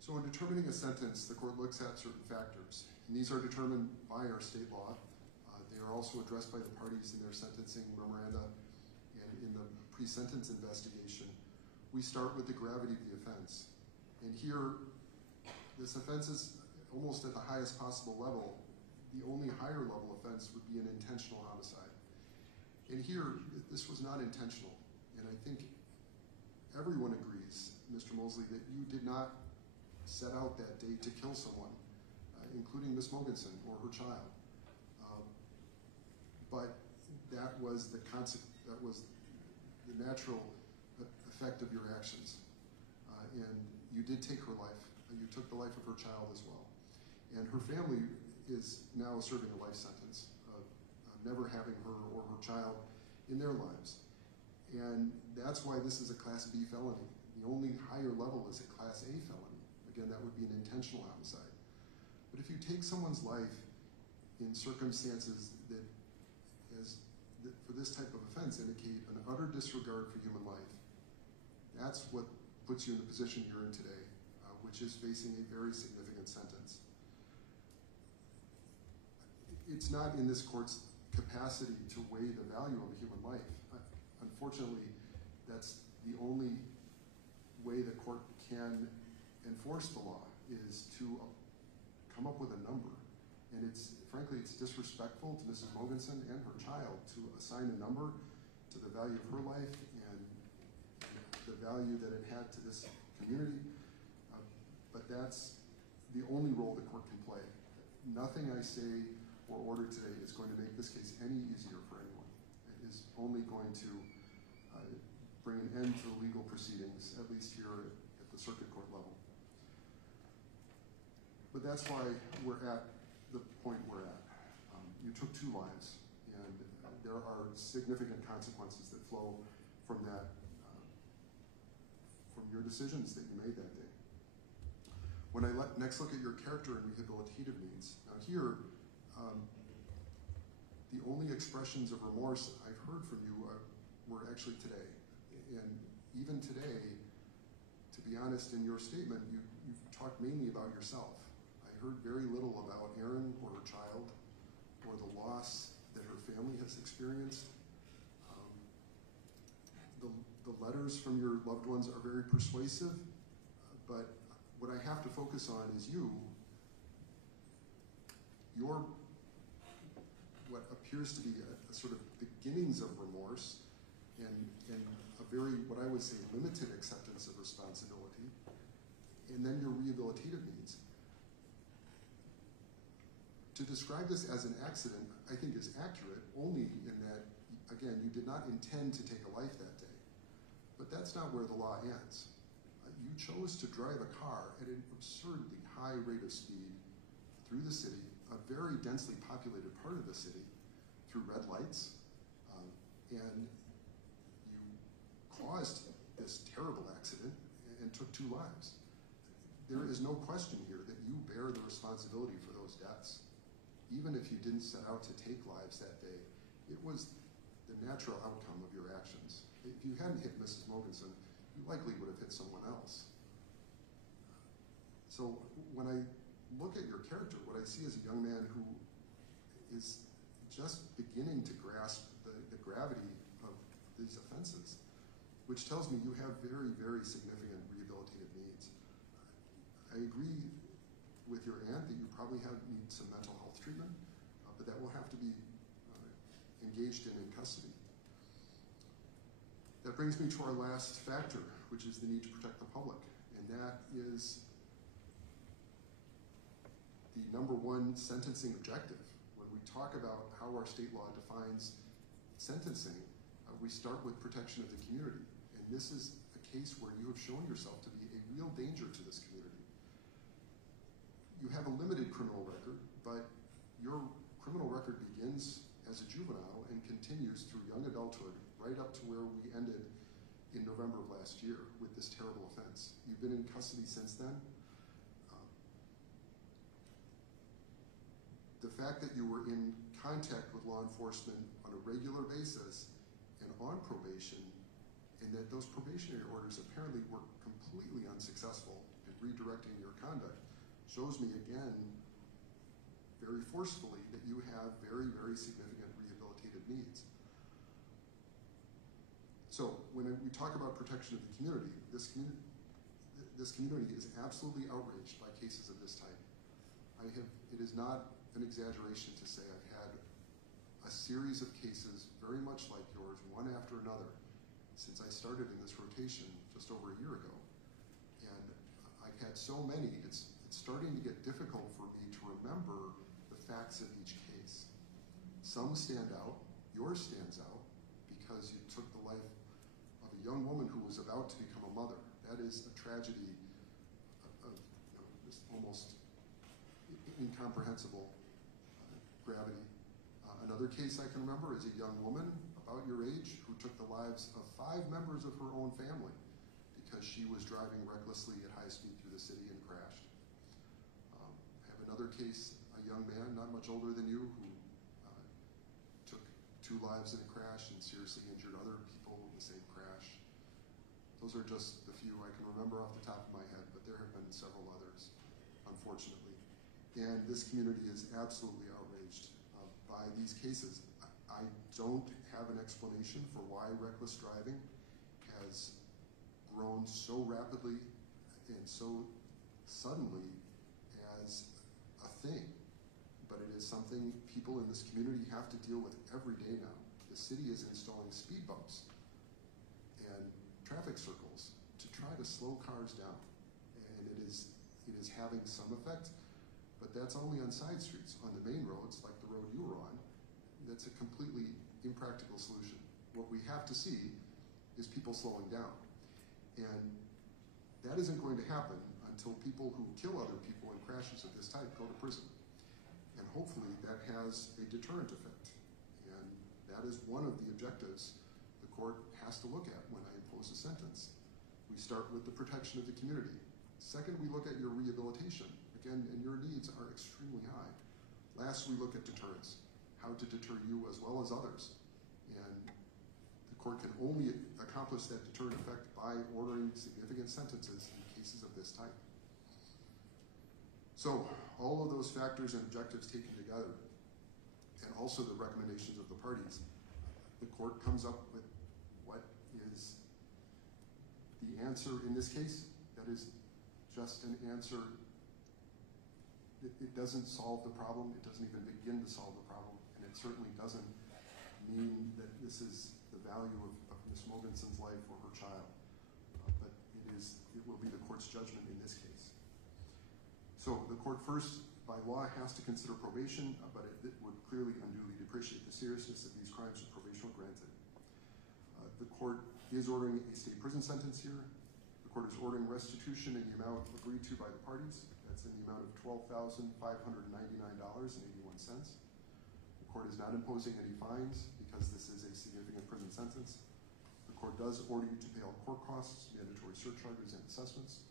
So in determining a sentence, the court looks at certain factors, and these are determined by our state law. They are also addressed by the parties in their sentencing memoranda and in the pre-sentence investigation. We start with the gravity of the offense. And here, this offense is almost at the highest possible level. The only higher level offense would be an intentional homicide. And here, this was not intentional. And I think everyone agrees, Mr. Mosley, that you did not set out that day to kill someone, including Ms. Mogensen or her child. But that was the natural effect of your actions. And you did take her life. You took the life of her child as well. And her family is now serving a life sentence of never having her or her child in their lives. And that's why this is a Class B felony. The only higher level is a Class A felony. Again, that would be an intentional homicide. But if you take someone's life in circumstances that for this type of offense indicate an utter disregard for human life, that's what puts you in the position you're in today, which is facing a very significant sentence. It's not in this court's capacity to weigh the value of a human life. Unfortunately, that's the only way the court can enforce the law, is to come up with a number. And frankly, it's disrespectful to Mrs. Mogensen and her child to assign a number to the value of her life and the value that it had to this community. But that's the only role the court can play. Nothing I say or order today is going to make this case any easier for anyone. It is only going to bring an end to the legal proceedings, at least here at the circuit court level. But that's why we're at the point we're at. You took 2 lives, and there are significant consequences that flow from that, from your decisions that you made that day. When I next look at your character and rehabilitative needs, now here, the only expressions of remorse I've heard from you were actually today. And even today, to be honest, in your statement, you've talked mainly about yourself. I heard very little about Erin or her child or the loss that her family has experienced. The letters from your loved ones are very persuasive, but what I have to focus on is your what appears to be a sort of beginnings of remorse and a very, what I would say, limited acceptance of responsibility, and then your rehabilitative needs. To describe this as an accident, I think, is accurate only in that, again, you did not intend to take a life that day. But that's not where the law ends. You chose to drive a car at an absurdly high rate of speed through the city, a very densely populated part of the city, through red lights, and you caused this terrible accident and took 2 lives. There is no question here that you bear the responsibility for those deaths. Even if you didn't set out to take lives that day, it was the natural outcome of your actions. If you hadn't hit Mrs. Mogensen, you likely would have hit someone else. So when I look at your character, what I see is a young man who is just beginning to grasp the gravity of these offenses, which tells me you have very, very significant rehabilitative needs. I agree with your aunt that you probably need some mental health treatment, but that will have to be engaged in custody. That brings me to our last factor, which is the need to protect the public, and that is the #1 sentencing objective. When we talk about how our state law defines sentencing, we start with protection of the community, and this is a case where you have shown yourself to be a real danger to this community. You have a limited criminal record, but your criminal record begins as a juvenile and continues through young adulthood right up to where we ended in November of last year with this terrible offense. You've been in custody since then. The fact that you were in contact with law enforcement on a regular basis and on probation, and that those probationary orders apparently were completely unsuccessful redirecting your conduct shows me again, very forcefully, that you have very, very significant rehabilitative needs. So when we talk about protection of the community, this community is absolutely outraged by cases of this type. It is not an exaggeration to say I've had a series of cases very much like yours, one after another, since I started in this rotation just over a year ago. And I've had so many, it's starting to get difficult for me to remember the facts of each case. Some stand out, yours stands out, because you took the life of a young woman who was about to become a mother. That is a tragedy of this almost incomprehensible gravity. Another case I can remember is a young woman about your age who took the lives of 5 members of her own family because she was driving recklessly at high speed through the city and crashed. I have another case, a young man not much older than you who took 2 lives in a crash and seriously injured other people in the same crash. Those are just the few I can remember off the top of my head, but there have been several others, unfortunately. And this community is absolutely outraged by these cases. I don't have an explanation for why reckless driving has grown so rapidly and so suddenly as a thing, but it is something people in this community have to deal with every day now. The city is installing speed bumps and traffic circles to try to slow cars down, and it is having some effect. But that's only on side streets. On the main roads, like the road you were on, that's a completely impractical solution. What we have to see is people slowing down. And that isn't going to happen until people who kill other people in crashes of this type go to prison. And hopefully that has a deterrent effect. And that is one of the objectives the court has to look at when I impose a sentence. We start with the protection of the community. Second, we look at your rehabilitation. Again, and your needs are extremely high. Last, we look at deterrence, how to deter you as well as others. And the court can only accomplish that deterrent effect by ordering significant sentences in cases of this type. So all of those factors and objectives taken together, and also the recommendations of the parties, the court comes up with what is the answer in this case. That is just an answer. It doesn't solve the problem. It doesn't even begin to solve the problem. And it certainly doesn't mean that this is the value of Ms. Mogensen's life or her child. But it will be the court's judgment in this case. So the court first, by law, has to consider probation, but it would clearly unduly depreciate the seriousness of these crimes if probation were granted. The court is ordering a state prison sentence here. The court is ordering restitution in the amount agreed to by the parties. That's in the amount of $12,599.81. The court is not imposing any fines because this is a significant prison sentence. The court does order you to pay all court costs, mandatory surcharges, and assessments.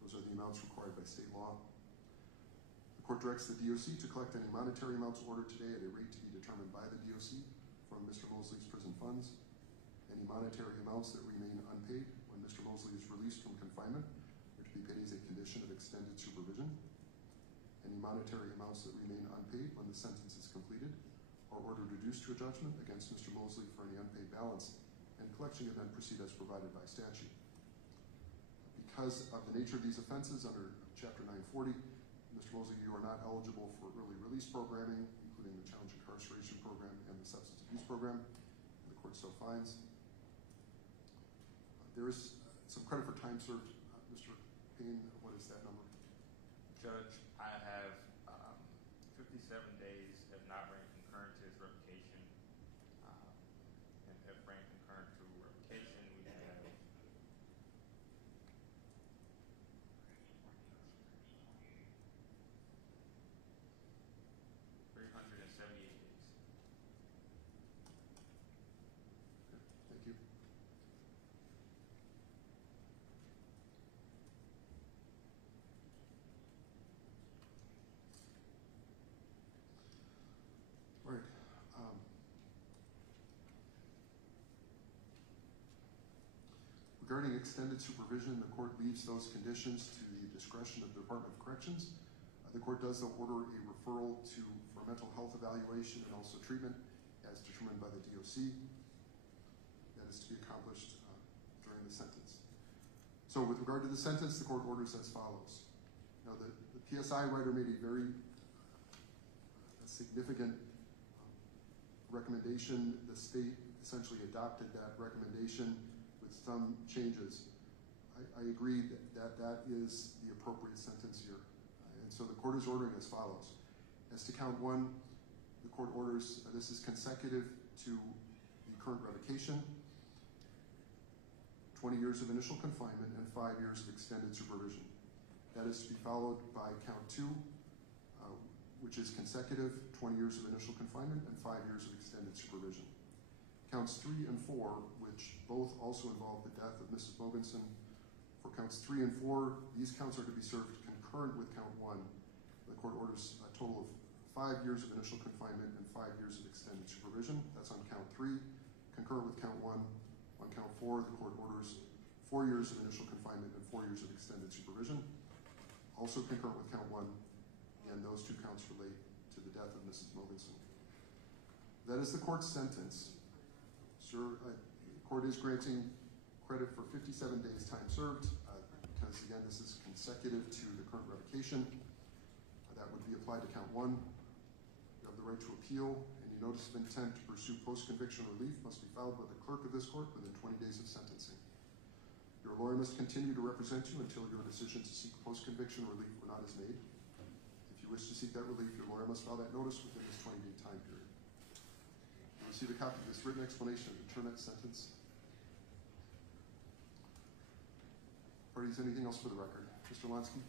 Those are the amounts required by state law. The court directs the DOC to collect any monetary amounts ordered today at a rate to be determined by the DOC from Mr. Mosley's prison funds. Any monetary amounts that remain unpaid when Mr. Mosley is released from confinement are to be paid as a condition of extended supervision. Any monetary amounts that remain unpaid when the sentence is completed are ordered reduced to a judgment against Mr. Mosley for any unpaid balance, and collection can then proceed as provided by statute. Because of the nature of these offenses under Chapter 940, Mr. Mosley, you are not eligible for early release programming, including the challenge incarceration program and the substance abuse program. And the court so finds. There is some credit for time served. Mr. Payne, what is that number? Judge, I have 57 days of not being concurrent to his revocation. And if Frank concurrent to revocation, we have 378 days. Thank you. All right. Regarding extended supervision, the court leaves those conditions to the discretion of the Department of Corrections. The court does order a referral for mental health evaluation and also treatment as determined by the DOC. That is to be accomplished during the sentence. So with regard to the sentence, the court orders as follows. Now the PSI writer made a very significant recommendation. The state essentially adopted that recommendation with some changes. I agree that is the appropriate sentence here. And so the court is ordering as follows. As to count 1, the court orders, this is consecutive to the current revocation, 20 years of initial confinement and 5 years of extended supervision. That is to be followed by count 2, which is consecutive, 20 years of initial confinement and 5 years of extended supervision. Counts 3 and 4, which both also involve the death of Mrs. Mogensen. For counts 3 and 4, these counts are to be served concurrent with count 1. The court orders a total of 5 years of initial confinement and 5 years of extended supervision. That's on count 3. Concurrent with count 1. On count 4, the court orders 4 years of initial confinement and 4 years of extended supervision. Also concurrent with count 1, and those 2 counts relate to the death of Mrs. Mogensen. That is the court's sentence. Sir, the court is granting credit for 57 days time served, because again, this is consecutive to the current revocation. That would be applied to count 1. You have the right to appeal. Any notice of intent to pursue post-conviction relief must be filed by the clerk of this court within 20 days of sentencing. Your lawyer must continue to represent you until your decision to seek post-conviction relief or not is made. If you wish to seek that relief, your lawyer must file that notice within this 20-day time period. You'll receive a copy of this written explanation of the term that sentence. Parties, anything else for the record? Mr. Lonsky?